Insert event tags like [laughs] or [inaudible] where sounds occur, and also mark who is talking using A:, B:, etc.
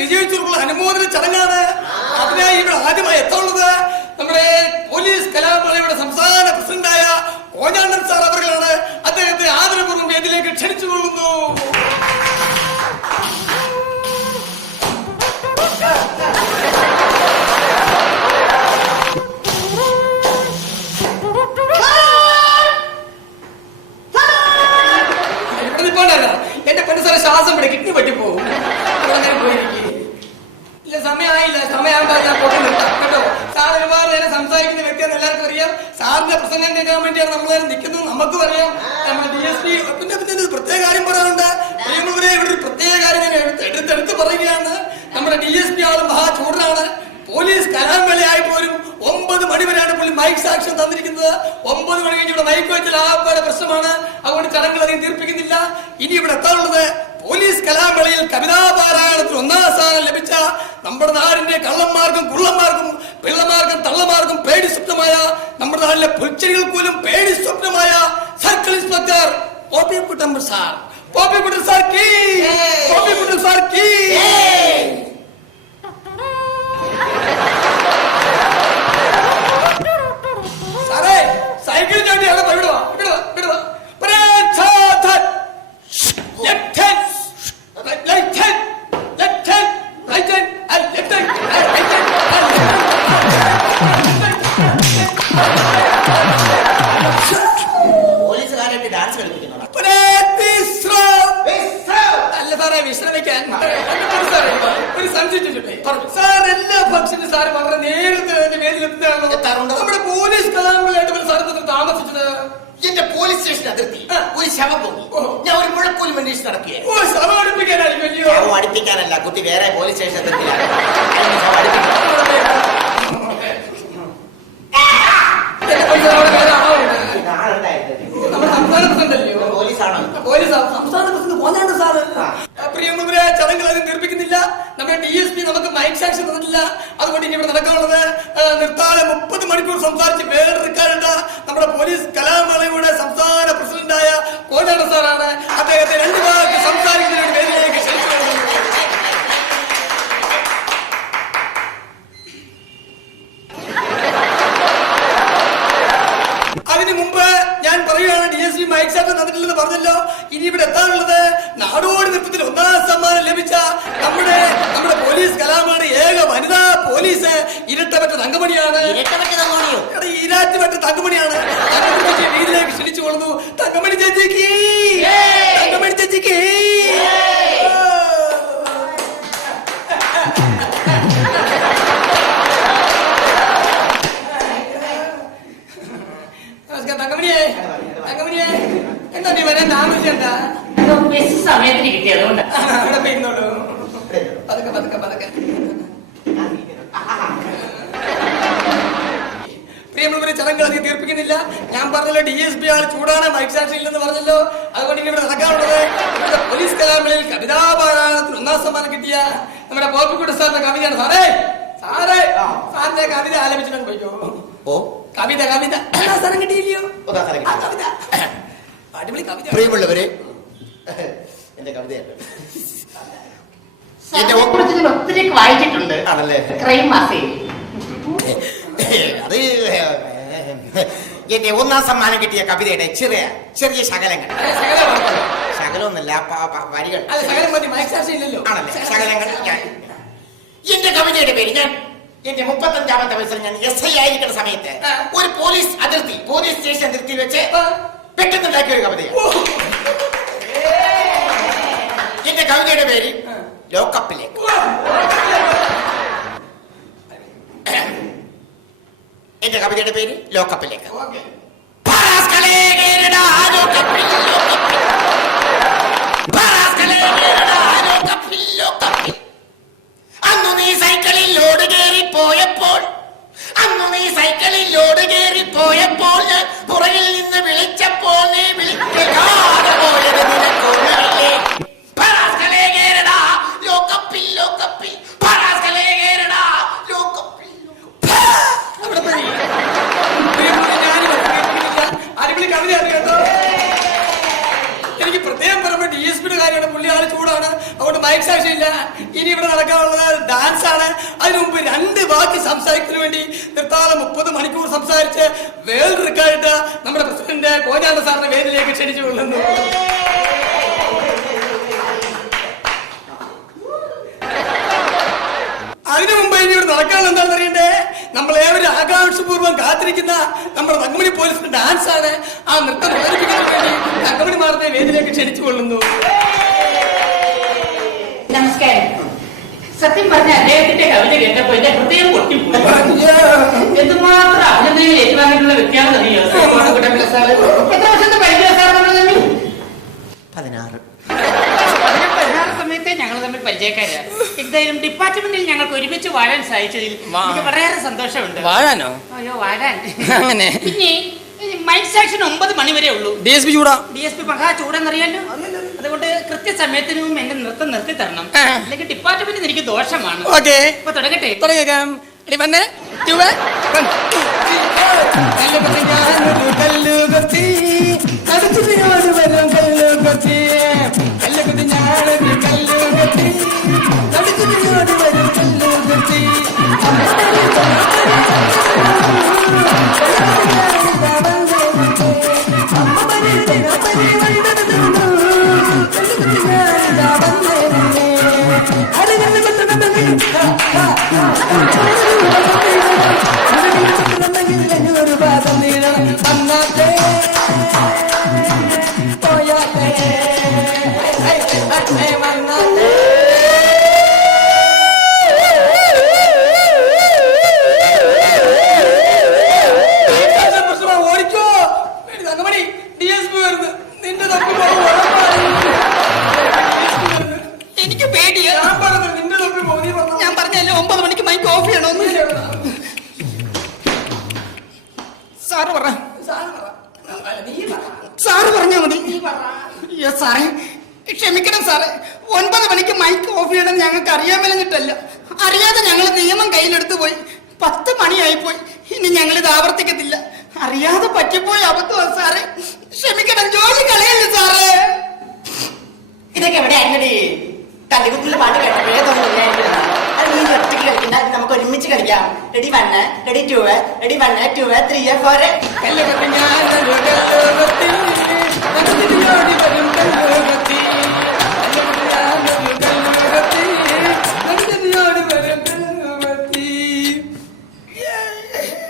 A: വിജയിച്ചുള്ള അനുമോദന ചടങ്ങാണ്. അതിനായി ഇവിടെ ആദ്യമായി എത്തുള്ളത് നമ്മുടെ പോലീസ് കലാമേളയുടെ സംസ്ഥാന പ്രസിഡന്റായ കോഞ്ഞാണ്ടൻ സമയമായില്ല. സമയമാകുമ്പോൾ ഞാൻ കേട്ടോ? സാർ ഒരുപാട് നേരം സംസാരിക്കുന്ന വ്യക്തിയാണ്. എല്ലാവർക്കും അറിയാം. സാറിന്റെ പ്രസംഗം കേൾക്കാൻ വേണ്ടിയാണ് നമ്മൾ നിൽക്കുന്നത്. നമുക്കും അറിയാം. ഡി എസ് പി പിന്നെ പിന്നെ പ്രത്യേക കാര്യം പറയാനുണ്ട്. ഇവിടെ ഒരു പ്രത്യേക കാര്യം ഞാൻ എടുത്ത് എടുത്തെടുത്ത് പറയുകയാണ്. നമ്മുടെ ഡി എസ് പി ആൾ മഹാ ചൂടാണ് പോലീസ് കലാമേളയായി പോലും ഒമ്പത് മണി വരെയാണ് പുള്ളി മൈക്ക് സാക്ഷ്യം തന്നിരിക്കുന്നത്. ഒമ്പത് മണി കഴിഞ്ഞ് ഇവിടെ മൈക്ക് വെച്ചാൽ ആപ്പാടെ പ്രശ്നമാണ്. അതുകൊണ്ട് ചടങ്ങുകൾ അധികം തീർപ്പിക്കുന്നില്ല. ഇനി ഇവിടെ എത്താനുള്ളത് പോലീസ് കലാമേളയിൽ കവിതാ പാരായണത്തിൽ ഒന്നാം സ്ഥാനം ലഭിച്ച നമ്മുടെ നാടിന്റെ കള്ളന്മാർക്കും കുള്ളന്മാർക്കും പിള്ളമാർക്കും തള്ളമാർക്കും പേടി സ്വപ്നമായ നമ്മുടെ നാട്ടിലെ പുൽച്ചെടികൾ പോലും പേടി സ്വപ്നമായ circle inspector Poppikuttam sir. Poppikuttan sir key. Poppikuttan sir കീ. സാർ എല്ലാ ഫംഗ്ഷനും സാർ വളരെ നേരത്തെ തന്നെ വേദിയിലെത്തുന്നതാണോ
B: എത്താറുണ്ട്.
A: നമ്മുടെ പോലീസ് ഒരു സാർ താമസിച്ചത്?
B: എന്റെ പോലീസ് സ്റ്റേഷൻ അതിർത്തി. ഒരു ശവം പൊങ്ങി ഞാൻ ഒരു മുഴക്കോലും അന്വേഷിച്ച് നടക്കുകയായിരുന്നു. അടുപ്പിക്കാനല്ല കുട്ടി വേറെ പോലീസ് സ്റ്റേഷൻ അതിർത്തിയിലാണ് അതിന് ശവം അടുപ്പിക്കാൻ. ആളുണ്ടായിരുന്നു.
A: നമ്മുടെ സംസ്ഥാന പ്രസിഡന്റല്ലയോ
B: ഇവൻ പോലീസാണോ
A: പോലീസ് ആ- സംസ്ഥാന പ്രസിഡന്റ് പോന്നാണ്ട് സാറ്
B: ആ.
A: പ്രിയമുള്ളവരെ ചടങ്ങുകൾ അതിന് തീർപ്പിക്കുന്നില്ല നമ്മുടെ ഡി എസ് പി സാക്ഷ്യം തന്നിട്ടില്ല അതുകൊണ്ട് ഇനി ഇവിടെ നടക്കാനുള്ളത് നിർത്താതെ മുപ്പത് മണിക്കൂർ സംസാരിച്ച് വേറെടുക്കാനുണ്ട് നമ്മുടെ പോലീസ് കലാമേളയുടെ സംസ്ഥാന പ്രസിഡന്റായ കോഞ്ഞാണ്ട സാറാണ്. അദ്ദേഹത്തെ രണ്ടു വാക്ക് സംസാരിക്കുന്നതിന് വേണ്ടി വേദിയിലേക്ക് ക്ഷണിച്ചു കൊള്ളുന്നു. അതിനു മുമ്പ് ഞാൻ പറയുകയാണ് D S P mike set തന്നിട്ടില്ലെന്ന് പറഞ്ഞല്ലോ ഇനി ഇവിടെ എത്താനുള്ളത് നാടോടി നൃത്തത്തിൽ ഒന്നാം സമ്മാനം ലഭിച്ച നമ്മുടെ നമ്മുടെ പോലീസ് കലാമാണ് ഏക വനിതാ പോലീസ് ഇരട്ടപ്പെട്ട തങ്കമണിയാണ്
B: ഇരട്ടപ്പെട്ട തങ്ങോണിയോ
A: എടാ, ഈരാറ്റുപറ്റ ചടങ്ങുകൾ അധികം തീർപ്പിക്കുന്നില്ല. ഞാൻ പറഞ്ഞല്ലോ ഡി എസ് പി ആൾ ചൂടാണ് മൈക്ക് സാക്ഷി ഇല്ലെന്ന് പറഞ്ഞല്ലോ. അതുകൊണ്ട് ഇനി ഇവിടെ നടക്കാറുള്ളത് പോലീസ് കലാമേളയിൽ കവിതാ പാരായണത്തിന് ഒന്നാം സമ്മാനം കിട്ടിയ നമ്മുടെ പോപ്പിക്കുട്ട സാറിന്റെ കവിതയാണ്. സാറേ സാറേ സാറിന്റെ കവിത ആലപിച്ചിട്ട് പോയിക്കോ.
B: ഓ.
A: കവിത കവിത. ഒന്നാം സ്ഥലം കിട്ടിയില്ലയോ? കവിത. അടിപൊളി കവിത.
B: പ്രിയമുള്ളവരെ എന്റെ
C: ഞാൻ ഒത്തിരി വായിച്ചിട്ടുണ്ട്.
B: ആണല്ലേ?
C: ക്രൈം
B: അത് [laughs] എന്റെ ഒന്നാം സമ്മാനം കിട്ടിയ കവിതയുടെ ചെറിയ ചെറിയ ശകലങ്ങൾ.
A: അതെ, ശകലം
B: ശകലമൊന്നല്ല പ- പ- വരികൾ. ആണല്ലേ? ശകലങ്ങൾ ഞാൻ എന്റെ കവിതയുടെ പേര് ഞാൻ എന്റെ മുപ്പത്തഞ്ചാമത്തെ വയസ്സിൽ ഞാൻ എസ് ഐ ആയിരിക്കുന്ന സമയത്ത് ഒരു പോലീസ് അതിർത്തി പോലീസ് സ്റ്റേഷൻ അതിർത്തിയിൽ വെച്ച്. പെട്ടെന്നുണ്ടാക്കിയ ഒരു കവിതയാണ്. എന്റെ കവിതയുടെ പേര് ലോക്കപ്പിലേക്ക്. എന്റെ കവിതയുടെ പേര് ലോക്കപ്പിലേക്ക്
A: ഓക്കേ. കേൾക്കുന്നില്ല. പുള്ളി ആൾ ചൂടാണ്. അതുകൊണ്ട് മൈക്ക് കാര്യമാണ് ഇനി ഇവിടെ നടക്കാനുള്ളത് ഡാൻസ് ആണ്. അതിനു മുമ്പ് രണ്ട് വാക്ക് സംസാരിക്കുന്നതിന് വേണ്ടി നിർത്താതെ മുപ്പത് മണിക്കൂർ സംസാരിച്ച് വേൾഡ് റെക്കോർഡ് നമ്മുടെ പ്രസിഡന്റ് കോഞ്ഞാണ്ട സാറിന്റെ വേദിയിലേക്ക് ക്ഷണിച്ചു കൊള്ളുന്നു. അതിനു മുമ്പ് ഇനി ഇവിടെ നടക്കാനുള്ള എന്താണെന്ന് അറിയണ്ടേ? നമ്മൾ ഏവരും ആകാംക്ഷപൂർവം കാത്തിരിക്കുന്ന നമ്മുടെ തങ്കമണി പോലീസിന്റെ ആണ്. ആ നൃത്തം പ്രകടിപ്പിക്കുന്നതിന് വേണ്ടി തങ്കമണി മാറുന്ന വേദിയിലേക്ക് ക്ഷണിച്ചു കൊള്ളുന്നു.
C: നമസ്കാരം. സത്യം പറഞ്ഞ അദ്ദേഹത്തിന്റെ കവിത കേട്ടപ്പോ എന്റെ ഹൃദയം പൊട്ടിപ്പോയി. എന്തുമാത്രം അഭിനന്ദനങ്ങൾ ഏറ്റുവാങ്ങിയിട്ടുള്ള വ്യക്തിയാണെന്ന് അറിയോ? സാറ്. എത്ര വർഷത്തെ പരിചയം സാർ നമ്മൾ തമ്മിൽ?
B: പതിനാറ്.
C: സമയത്തെ ഞങ്ങൾ തമ്മിൽ പരിചയക്കാരാണ് എന്തായാലും ഡിപ്പാർട്ട്മെന്റിൽ ഞങ്ങൾക്ക് ഒരുമിച്ച് വാഴാൻ സാധിച്ചതിൽ വളരെയേറെ സന്തോഷമുണ്ട്.
A: വാഴാനോ?
C: അയ്യോ വാഴാൻ.
A: അങ്ങനെ.
C: പിന്നെ മൈൻഡ് സെക്ഷൻ ഒമ്പത് മണി വരെ ഉള്ളൂ.
A: ഡി എസ് പി ചൂടാ.
C: ഡി എസ് പി മഹാ ചൂടെന്നറിയാലോ? അതുകൊണ്ട് കൃത്യസമയത്തിന് മുമ്പ് എന്റെ നൃത്തം നിർത്തി തരണം. അല്ലെങ്കിൽ ഡിപ്പാർട്ട്മെന്റിന് എനിക്ക് ദോഷമാണ്.
A: ഓക്കെ.
C: ഇപ്പൊ തുടങ്ങട്ടെ.
A: തുടങ്ങിയേക്കാം. എടി വന്നേ? ടു [laughs] വൺ
C: സാറ് പറ. സാറ് പറഞ്ഞാ മതി. അയ്യോ സാറേ ക്ഷമിക്കണം സാറേ. ഒൻപത് മണിക്ക് മൈക്ക് ഓഫ് ചെയ്യണം ഞങ്ങൾക്ക് അറിയാൻ മേലഞ്ഞിട്ടല്ല അറിയാതെ ഞങ്ങൾ നിയമം കയ്യിലെടുത്ത് പോയി. പത്ത് മണിയായി പോയി ഇനി ഞങ്ങൾ ഇത് ആവർത്തിക്കത്തില്ല. അറിയാതെ പറ്റിപ്പോയി അബദ്ധമാണ് സാറേ. ക്ഷമിക്കണം ജോലി കളയല്ല സാറേ.
B: ഇതൊക്കെ എവിടെയായിരുന്നടി? തല്ലിക്കുത്തിലെ പാട്ട് കേട്ടപ്പോഴേ തോന്നുന്നില്ല അത് നീ ഒറ്റയ്ക്ക് കളിക്കണ്ട ഇത് നമുക്ക് ഒരുമിച്ച് കളിക്കാം ready one ready two
A: ready one two three four കല്ലുകൊത്തി